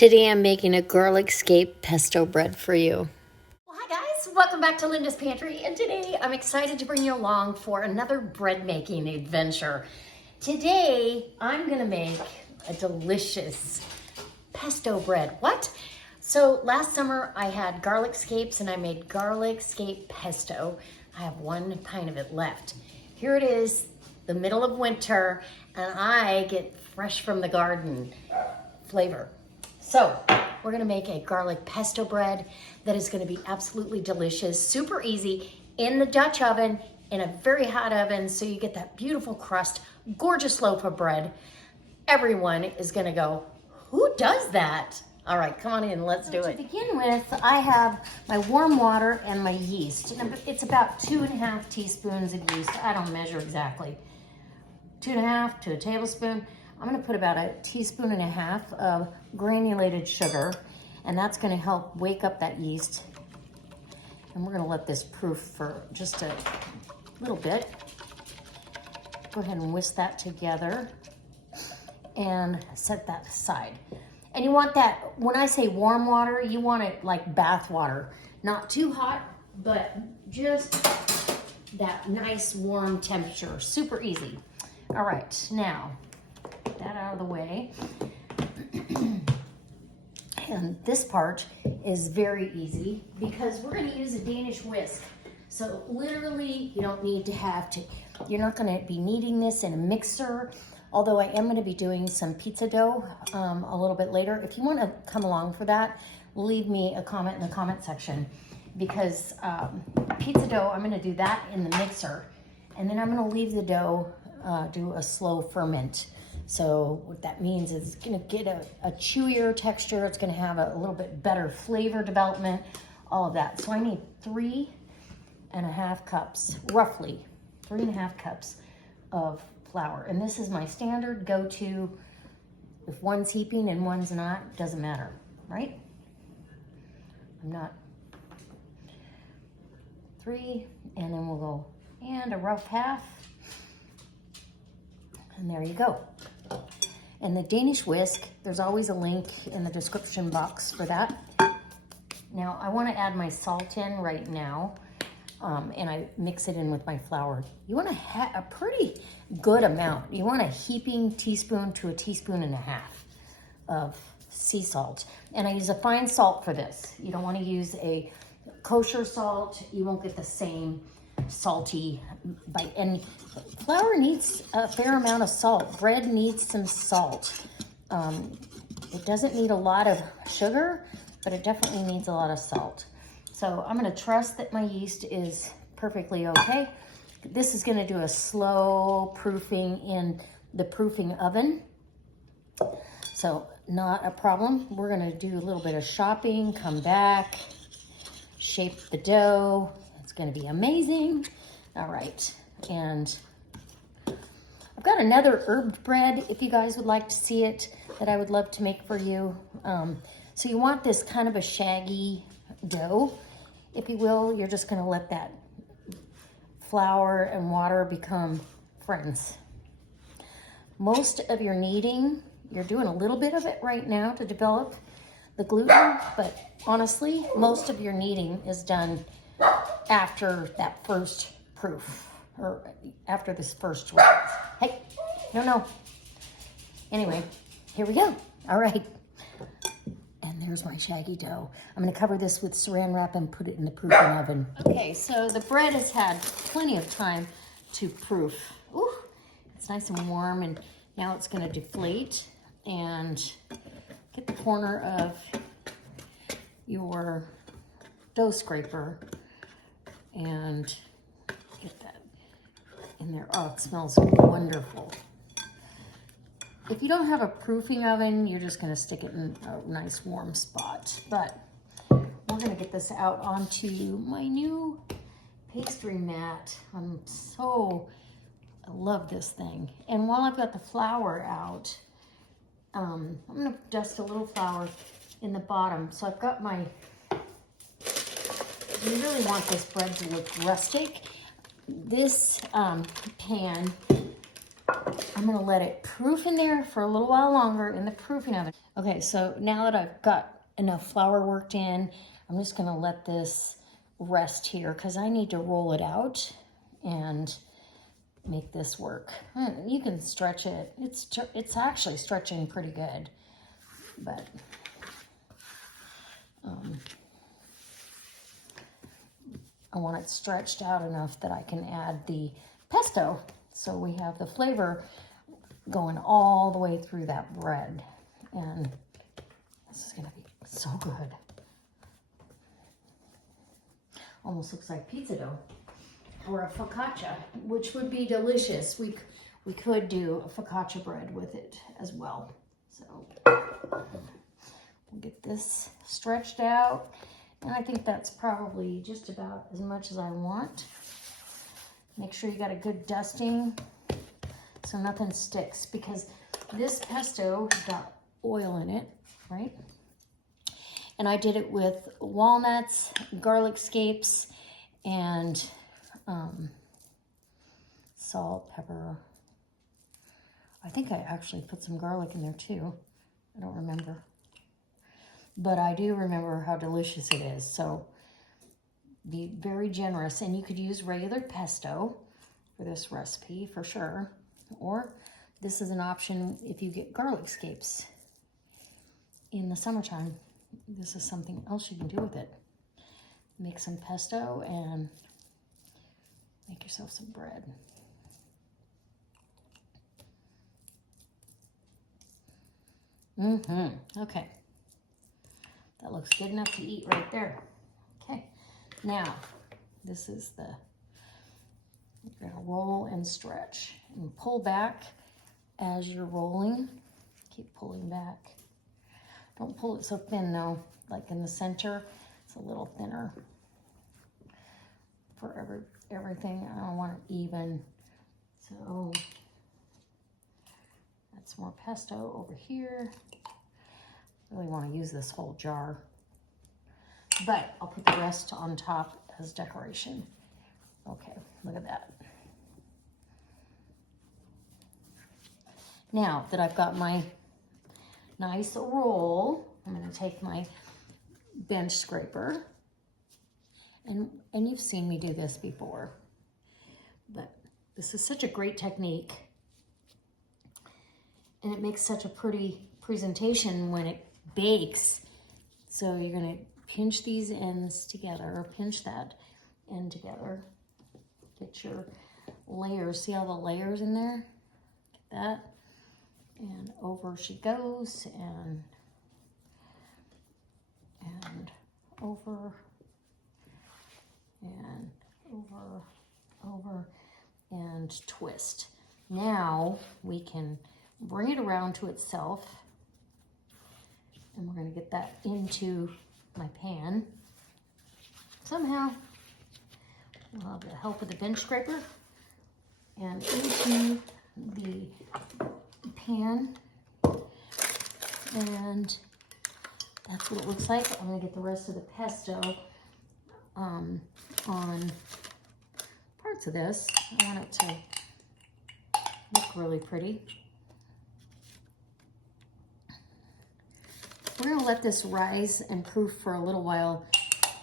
Today I'm making a garlic scape pesto bread for you. Well, hi guys, welcome back to Linda's Pantry, and today I'm excited to bring you along for another bread making adventure. Today I'm gonna make a delicious pesto bread. What? So last summer I had garlic scapes and I made garlic scape pesto. I have one pint of it left. Here it is, the middle of winter, and I get fresh from the garden flavor. So we're gonna make a garlic pesto bread that is gonna be absolutely delicious, super easy, in the Dutch oven, in a very hot oven, so you get that beautiful crust, gorgeous loaf of bread. Everyone is gonna go, who does that? All right, come on in, let's do it. To begin with, I have my warm water and my yeast. It's about 2.5 teaspoons of yeast. I don't measure exactly. 2.5 to a tablespoon. I'm gonna put about 1.5 teaspoons of granulated sugar, and that's gonna help wake up that yeast. And we're gonna let this proof for just a little bit. Go ahead and whisk that together and set that aside. And you want that, when I say warm water, you want it like bath water. Not too hot, but just that nice warm temperature, super easy. All right, now, get that out of the way. And this part is very easy because we're gonna use a Danish whisk. So literally, you don't need to you're not gonna be kneading this in a mixer, although I am gonna be doing some pizza dough a little bit later. If you wanna come along for that, leave me a comment in the comment section, because pizza dough, I'm gonna do that in the mixer, and then I'm gonna leave the dough do a slow ferment. So what that means is it's gonna get a chewier texture, it's gonna have a little bit better flavor development, all of that. So I need 3.5 cups, roughly 3.5 cups of flour. And this is my standard go-to. If one's heaping and one's not, doesn't matter, right? I'm not. 3, and then we'll go, and a rough half. And there you go. And the Danish whisk, there's always a link in the description box for that. Now, I want to add my salt in right now, and I mix it in with my flour. You want to have a pretty good amount. You want a heaping teaspoon to 1.5 teaspoons of sea salt. And I use a fine salt for this. You don't want to use a kosher salt. You won't get the same salty bite. And flour needs a fair amount of salt. Bread needs some salt. It doesn't need a lot of sugar, but it definitely needs a lot of salt. So I'm gonna trust that my yeast is perfectly okay. This is gonna do a slow proofing in the proofing oven. So not a problem. We're gonna do a little bit of shopping, come back, shape the dough. It's gonna be amazing. All right, and I've got another herbed bread, if you guys would like to see it, that I would love to make for you. So you want this kind of a shaggy dough, if you will. You're just gonna let that flour and water become friends. Most of your kneading, you're doing a little bit of it right now to develop the gluten, but honestly, most of your kneading is done after that first proof, or after this first round. Hey, no. Anyway, here we go. All right. And there's my shaggy dough. I'm gonna cover this with saran wrap and put it in the proofing oven. Okay, so the bread has had plenty of time to proof. Ooh, it's nice and warm, and now it's gonna deflate, and get the corner of your dough scraper and get that in there. Oh, it smells wonderful. If you don't have a proofing oven, you're just gonna stick it in a nice warm spot. But we're gonna get this out onto my new pastry mat. I love this thing. And while I've got the flour out, I'm gonna dust a little flour in the bottom. So I've got my, you really want this bread to look rustic. This pan, I'm gonna let it proof in there for a little while longer in the proofing oven. Okay, so now that I've got enough flour worked in, I'm just gonna let this rest here because I need to roll it and make this work. You can stretch it. It's actually stretching pretty good, but I want it stretched out enough that I can add the pesto. So we have the flavor going all the way through that bread. And this is gonna be so good. Almost looks like pizza dough or a focaccia, which would be delicious. We could do a focaccia bread with it as well. So we'll get this stretched out. And I think that's probably just about as much as I want. Make sure you got a good dusting so nothing sticks, because this pesto has got oil in it, right? And I did it with walnuts, garlic scapes, and salt, pepper. I think I actually put some garlic in there too. I don't remember. But I do remember how delicious it is. So be very generous. And you could use regular pesto for this recipe for sure. Or this is an option if you get garlic scapes in the summertime. This is something else you can do with it. Make some pesto and make yourself some bread. Okay. That looks good enough to eat right there. Okay. Now, this is you're gonna roll and stretch and pull back as you're rolling. Keep pulling back. Don't pull it so thin though, like in the center, it's a little thinner for everything. I don't want it even. So that's more pesto over here. Really want to use this whole jar, but I'll put the rest on top as decoration. Okay, look at that. Now that I've got my nice roll, I'm going to take my bench scraper, and you've seen me do this before, but this is such a great technique, and it makes such a pretty presentation when it bakes. So you're going to pinch these ends together, or pinch that end together. Get your layers. See all the layers in there? Get that. And over she goes, and over, and over, and twist. Now we can bring it around to itself, and we're going to get that into my pan. Somehow, we'll have the help of the bench scraper, and into the pan, and that's what it looks like. I'm going to get the rest of the pesto on parts of this. I want it to look really pretty. We're going to let this rise and proof for a little while,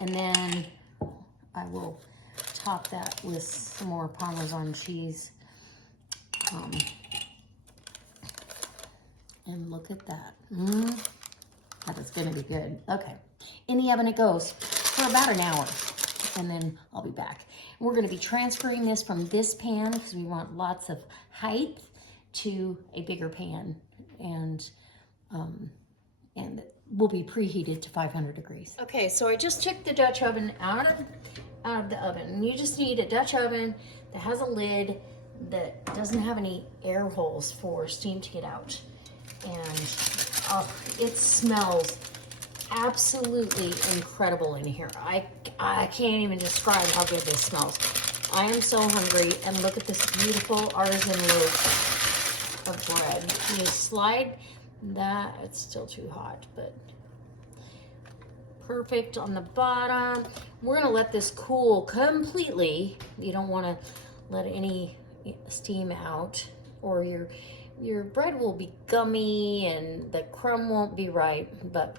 and then I will top that with some more Parmesan cheese. And look at that. That is going to be good. Okay. In the oven it goes for about an hour, and then I'll be back. We're going to be transferring this from this pan, because we want lots of height, to a bigger pan, and will be preheated to 500 degrees. Okay, so I just took the Dutch oven out of the oven. And you just need a Dutch oven that has a lid that doesn't have any air holes for steam to get out. And it smells absolutely incredible in here. I can't even describe how good this smells. I am so hungry, and look at this beautiful artisan loaf of bread. You slide that, it's still too hot, but perfect on the bottom. We're gonna let this cool completely. You don't wanna let any steam out, or your bread will be gummy and the crumb won't be right, but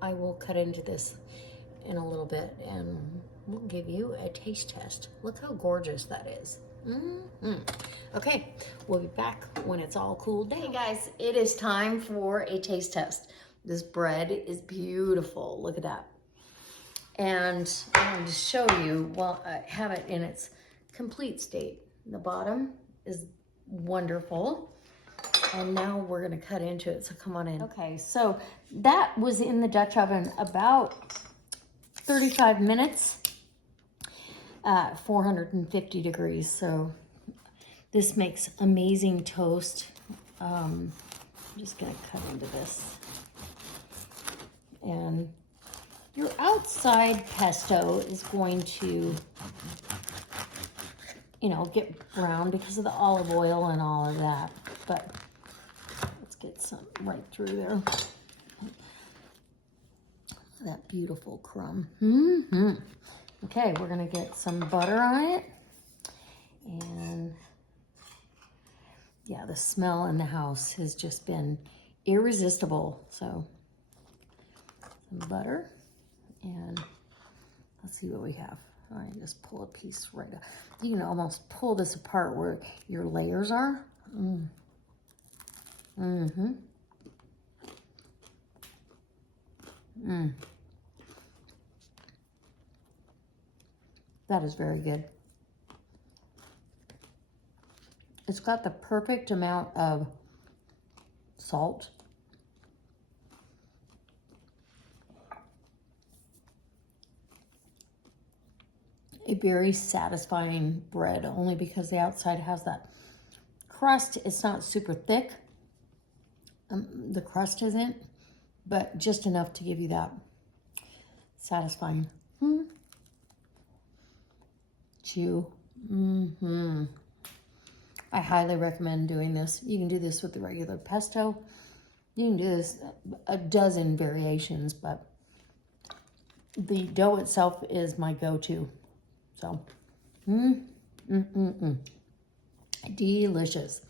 I will cut into this in a little bit and we'll give you a taste test. Look how gorgeous that is. Okay, we'll be back when it's all cooled down. Hey guys, it is time for a taste test. This bread is beautiful. Look at that. And I'm going to show you, well, I have it in its complete state. The bottom is wonderful. And now we're going to cut into it, so come on in. Okay, so that was in the Dutch oven about 35 minutes at 450 degrees. So this makes amazing toast. I'm just going to cut into this. And your outside pesto is going to, you know, get brown because of the olive oil and all of that. But let's get some right through there. That beautiful crumb. Okay, we're gonna get some butter on it. And yeah, the smell in the house has just been irresistible. So some butter, and let's see what we have. I can just pull a piece right up. You can almost pull this apart where your layers are. That is very good. It's got the perfect amount of salt. A very satisfying bread, only because the outside has that crust. It's not super thick. The crust isn't, but just enough to give you that satisfying chew. I highly recommend doing this. You can do this with the regular pesto. You can do this a dozen variations, but the dough itself is my go-to. So, delicious.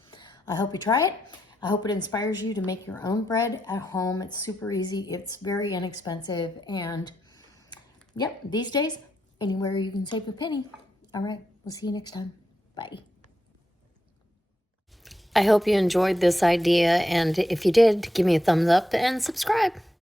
I hope you try it. I hope it inspires you to make your own bread at home. It's super easy. It's very inexpensive. And yep, these days, anywhere you can save a penny. All right, we'll see you next time. Bye. I hope you enjoyed this idea, and if you did, give me a thumbs up and subscribe.